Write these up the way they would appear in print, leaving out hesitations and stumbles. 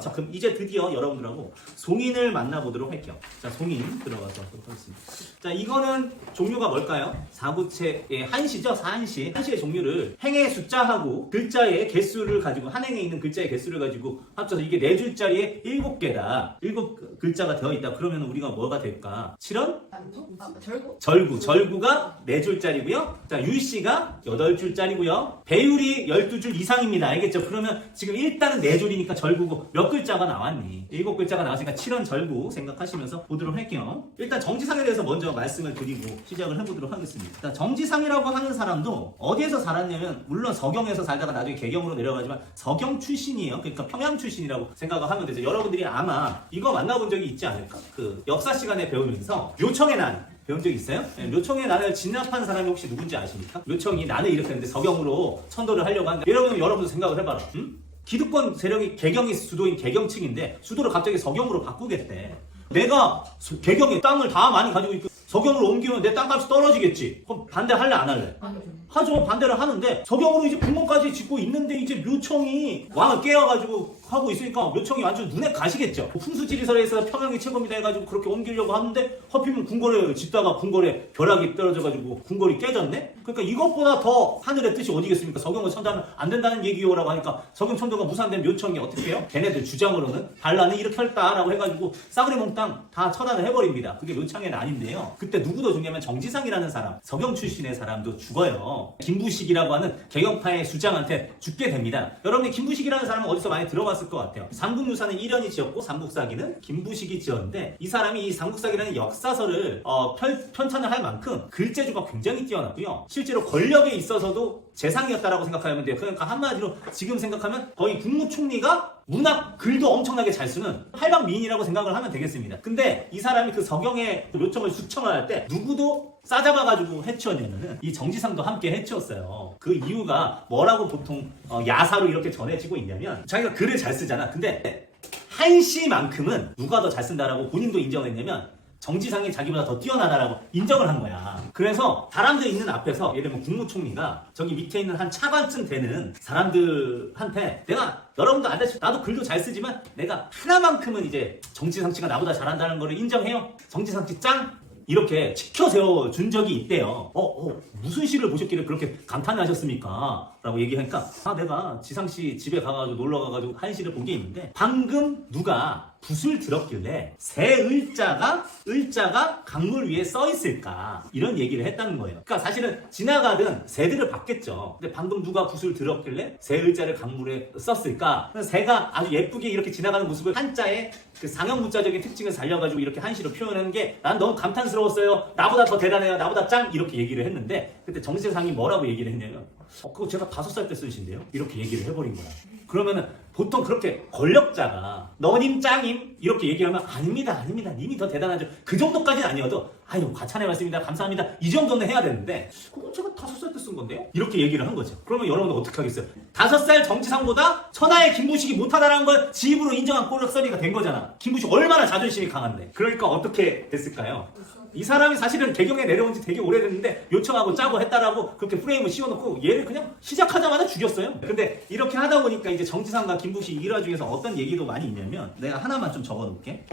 자, 그럼 이제 드디어 여러분들하고 송인을 만나보도록 할게요. 자, 송인 들어가서 하도록 하겠습니다. 자, 이거는 종류가 뭘까요? 사구체의 한시죠? 사한시. 한시의 종류를 행의 숫자하고 글자의 개수를 가지고, 한 행에 있는 글자의 개수를 가지고 합쳐서 이게 4줄짜리에 7개다. 7글자가 되어 있다. 그러면 우리가 뭐가 될까? 7원? 절구가 4줄짜리고요. 자, 유씨가 8줄짜리고요. 배율이 12줄 이상입니다. 알겠죠? 그러면 지금 일단은 4줄이니까 절구고 몇 글자가 나왔니? 7글자가 나왔으니까 7원 절구 생각하시면서 보도록 할게요. 일단 정지상에 대해서 먼저 말씀을 드리고 시작을 해보도록 하겠습니다. 자, 정지상이라고 하는 사람도 어디에서 살았냐면, 물론 서경에서 살다가 나중에 개경으로 내려가지만 서경 출신이에요. 그러니까 평양 출신이라고 생각을 하면 되죠. 여러분들이 아마 이거 만나본 적이 있지 않을까? 그 역사 시간에 배우면서 묘청의 난 배운 적 있어요? 네, 묘청의 난을 진압한 사람이 혹시 누군지 아십니까? 묘청이 난을 일으켰는데 서경으로 천도를 하려고 하는데, 여러분도 생각을 해봐라. 기득권 세력이 개경이 수도인 개경층인데 수도를 갑자기 서경으로 바꾸겠대. 내가 개경에 땅을 다 많이 가지고 있고 서경으로 옮기면 내 땅값이 떨어지겠지. 그럼 반대할래 안 할래? 하죠. 반대를 하는데 서경으로 이제 궁궐까지 짓고 있는데 이제 묘청이 왕을 깨워가지고 하고 있으니까 묘청이 완전 눈에 가시겠죠. 풍수지리설에서 평양이 최고입니다 해가지고 그렇게 옮기려고 하는데 허피면 궁궐에 짓다가 궁궐에 벼락이 떨어져가지고 궁궐이 깨졌네? 그러니까 이것보다 더 하늘의 뜻이 어디겠습니까? 서경을 천도하면 안 된다는 얘기요라고 하니까 서경 천도가 무산된 묘청이 어떻게 해요? 걔네들 주장으로는 반란을 일으켰다라고 해가지고 싸그리 몽땅 다 처단을 해버립니다. 그게 묘청의 난인데요. 그때 누구도 죽냐면 정지상이라는 사람, 서경 출신의 사람도 죽어요. 김부식이라고 하는 개경파의 수장한테 죽게 됩니다. 여러분이 김부식이라는 사람은 어디서 많이 들어봤을 것 같아요. 삼국유사는 이련이 지었고 삼국사기는 김부식이 지었는데, 이 사람이 이 삼국사기라는 역사서를 편찬을 할 만큼 글재주가 굉장히 뛰어나고요. 실제로 권력에 있어서도 재상이었다라고 생각하면 돼요. 그러니까 한마디로 지금 생각하면 거의 국무총리가 문학 글도 엄청나게 잘 쓰는 팔방미인이라고 생각을 하면 되겠습니다. 근데 이 사람이 그 서경의 묘청을 숙청을 할 때 누구도 싸잡아가지고 해치웠냐면은 이 정지상도 함께 해치웠어요. 그 이유가 뭐라고 보통 야사로 이렇게 전해지고 있냐면, 자기가 글을 잘 쓰잖아. 근데 한시만큼은 누가 더 잘 쓴다라고 본인도 인정했냐면 정지상이 자기보다 더 뛰어나다라고 인정을 한 거야. 그래서 사람들 있는 앞에서, 예를 들면 국무총리가 저기 밑에 있는 한 차관쯤 되는 사람들한테 내가, 여러분도 안 되시고 나도 글도 잘 쓰지만 내가 하나만큼은 이제 정지상치가 나보다 잘한다는 거를 인정해요. 정지상치 짱! 이렇게 치켜 세워준 적이 있대요. 무슨 시를 보셨길래 그렇게 감탄을 하셨습니까? 라고 얘기하니까, 내가 지상씨 집에 가가지고 놀러 가가지고 한시를 본 게 있는데, 방금 누가 붓을 들었길래 새 을자가 강물 위에 써 있을까, 이런 얘기를 했다는 거예요. 그러니까 사실은 지나가든 새들을 봤겠죠. 근데 방금 누가 붓을 들었길래 새 을자를 강물에 썼을까? 새가 아주 예쁘게 이렇게 지나가는 모습을 한자의 그 상형문자적인 특징을 살려가지고 이렇게 한시로 표현하는 게 난 너무 감탄스러웠어요. 나보다 더 대단해요. 나보다 짱! 이렇게 얘기를 했는데, 그때 정지상이 뭐라고 얘기를 했냐면, 그거 제가 5살 때 쓰신데요? 이렇게 얘기를 해버린 거야. 그러면은 보통 그렇게 권력자가 너님 짱임? 이렇게 얘기하면 아닙니다. 님이 더 대단하죠. 그 정도까지는 아니어도 아유 과찬의 말씀입니다. 감사합니다. 이 정도는 해야 되는데, 그거 제가 5살 때 쓴 건데요? 이렇게 얘기를 한 거죠. 그러면 여러분은 어떻게 하겠어요? 5살 정지상보다 천하의 김부식이 못하다라는 걸 지 입으로 인정한 꼴락서리가 된 거잖아. 김부식 얼마나 자존심이 강한데. 그러니까 어떻게 됐을까요? 이 사람이 사실은 개경에 내려온 지 되게 오래됐는데 요청하고 짜고 했다라고 그렇게 프레임을 씌워놓고 얘를 그냥 시작하자마자 죽였어요. 근데 이렇게 하다 보니까 이제 정지상과 김부식 일화 중에서 어떤 얘기도 많이 있냐면, 내가 하나만 좀 적어놓을게.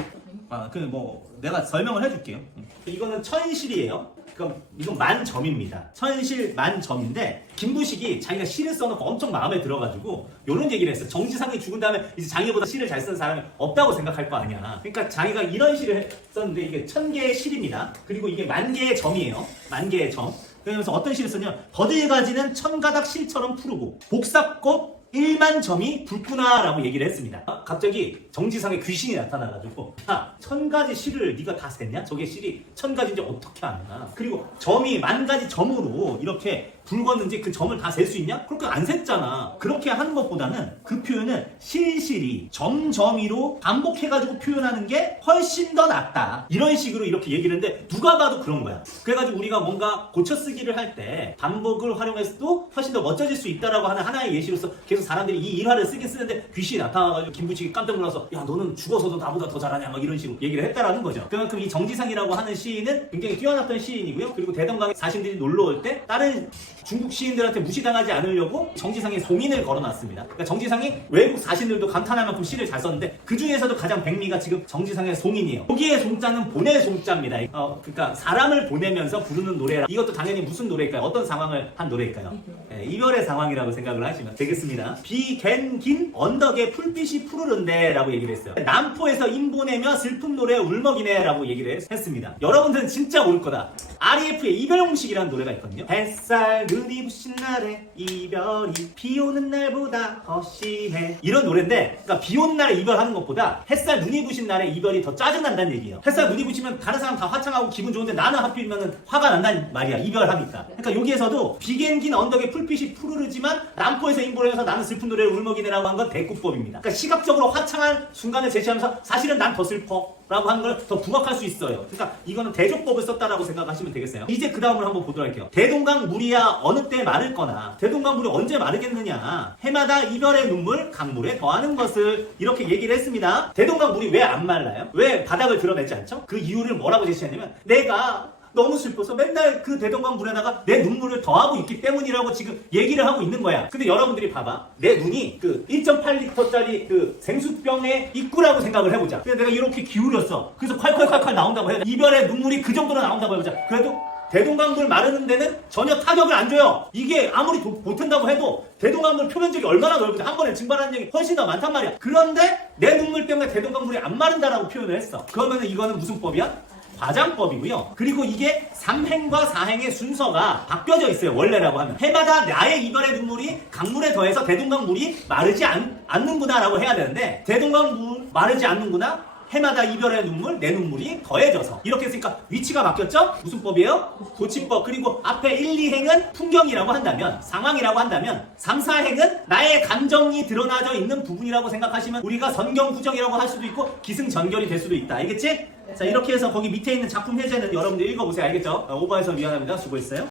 내가 설명을 해줄게요. 이거는 천실이에요. 그럼 이건 만점입니다. 천실 만점인데, 김부식이 자기가 시를 써놓고 엄청 마음에 들어가지고 이런 얘기를 했어. 정지상이 죽은 다음에 이제 자기보다 시를 잘 쓰는 사람이 없다고 생각할 거 아니야. 그러니까 자기가 이런 시를 썼는데, 이게 1000개의 실입니다. 그리고 이게 10,000개의 점이에요. 10,000개의 점. 그러면서 어떤 시를 썼냐면, 버들가지는 1000가닥 실처럼 푸르고 복삽꽃 1만 점이 붉구나 라고 얘기를 했습니다. 갑자기 정지상에 귀신이 나타나가지고, 1000가지 실을 네가 다 셌냐? 저게 실이 1000가지인지 어떻게 아냐? 그리고 점이 10,000가지 점으로 이렇게 붉었는지 그 점을 다 셀 수 있냐? 그렇게 안 셌잖아. 그렇게 하는 것보다는 그 표현을 실실이 점점이로 반복해가지고 표현하는 게 훨씬 더 낫다. 이런 식으로 이렇게 얘기를 했는데, 누가 봐도 그런 거야. 그래가지고 우리가 뭔가 고쳐쓰기를 할 때 반복을 활용해서도 훨씬 더 멋져질 수 있다라고 하는 하나의 예시로서 계속 사람들이 이 일화를 쓰긴 쓰는데, 귀신이 나타나가지고 김부식이 깜짝 놀라서 야 너는 죽어서도 나보다 더 잘하냐 막 이런 식으로 얘기를 했다라는 거죠. 그만큼 이 정지상이라고 하는 시인은 굉장히 뛰어났던 시인이고요. 그리고 대동강에 사신들이 놀러 올 때 다른 중국 시인들한테 무시당하지 않으려고 정지상에 송인을 걸어놨습니다. 그러니까 정지상이 외국 사신들도 감탄할 만큼 시를 잘 썼는데 그 중에서도 가장 백미가 지금 정지상의 송인이에요. 여기의 송자는 보낼 송자입니다. 그러니까 사람을 보내면서 부르는 노래라. 이것도 당연히 무슨 노래일까요? 어떤 상황을 한 노래일까요? 네, 이별의 상황이라고 생각을 하시면 되겠습니다. 비갠긴 언덕에 풀빛이 푸르른데 라고 얘기를 했어요. 남포에서 인보내며 슬픔 노래 울먹이네 라고 얘기를 했습니다. 여러분들은 진짜 모를 거다. REF의 이별용식이라는 노래가 있거든요. 햇살 눈이 부신 날에 이별이 비 오는 날보다 더 심해, 이런 노래인데, 그러니까 비 오는 날에 이별하는 것보다 햇살 눈이 부신 날에 이별이 더 짜증난다는 얘기예요. 햇살 눈이 부시면 다른 사람 다 화창하고 기분 좋은데 나는 하필이면 화가 난다는 말이야, 이별하니까. 그러니까 여기에서도 비갠긴 언덕에 풀빛이 푸르르지만 남포에서 인보내면서 나는 슬픈 노래를 울먹이네라고 한 건 대꾸법입니다. 그러니까 시각적으로 화창한 순간을 제시하면서 사실은 난 더 슬퍼 라고 하는 걸 더 부각할 수 있어요. 그러니까 이거는 대조법을 썼다라고 생각하시면 되겠어요. 이제 그 다음으로 한번 보도록 할게요. 대동강 물이야 어느 때 마를 거나, 대동강 물이 언제 마르겠느냐, 해마다 이별의 눈물 강물에 더하는 것을, 이렇게 얘기를 했습니다. 대동강 물이 왜 안 말라요? 왜 바닥을 드러내지 않죠? 그 이유를 뭐라고 제시했냐면, 내가 너무 슬퍼서 맨날 그 대동강 물에다가 내 눈물을 더하고 있기 때문이라고 지금 얘기를 하고 있는 거야. 근데 여러분들이 봐봐. 내 눈이 그 1.8리터짜리 그 생수병의 입구라고 생각을 해보자. 근데 내가 이렇게 기울였어. 그래서 콸콸콸콸 나온다고 해야 돼. 이별의 눈물이 그 정도로 나온다고 해보자. 그래도 대동강물 마르는 데는 전혀 타격을 안 줘요. 이게 아무리 보탠다고 해도 대동강물 표면적이 얼마나 넓은지 한 번에 증발하는 얘기 훨씬 더 많단 말이야. 그런데 내 눈물 때문에 대동강물이 안 마른다라고 표현을 했어. 그러면 이거는 무슨 법이야? 과장법이고요. 그리고 이게 3행과 4행의 순서가 바뀌어져 있어요. 원래라고 하면 해마다 나의 이별의 눈물이 강물에 더해서 대동강물이 마르지 않는구나 라고 해야 되는데, 대동강물 마르지 않는구나, 해마다 이별의 눈물, 내 눈물이 더해져서, 이렇게 했으니까 위치가 바뀌었죠? 무슨 법이에요? 고치법. 그리고 앞에 1, 2행은 풍경이라고 한다면, 상황이라고 한다면, 3, 4행은 나의 감정이 드러나져 있는 부분이라고 생각하시면 우리가 선경구정이라고 할 수도 있고 기승전결이 될 수도 있다. 알겠지? 자, 이렇게 해서 거기 밑에 있는 작품 해제는 여러분들 읽어보세요. 알겠죠? 오버해서 미안합니다. 수고했어요.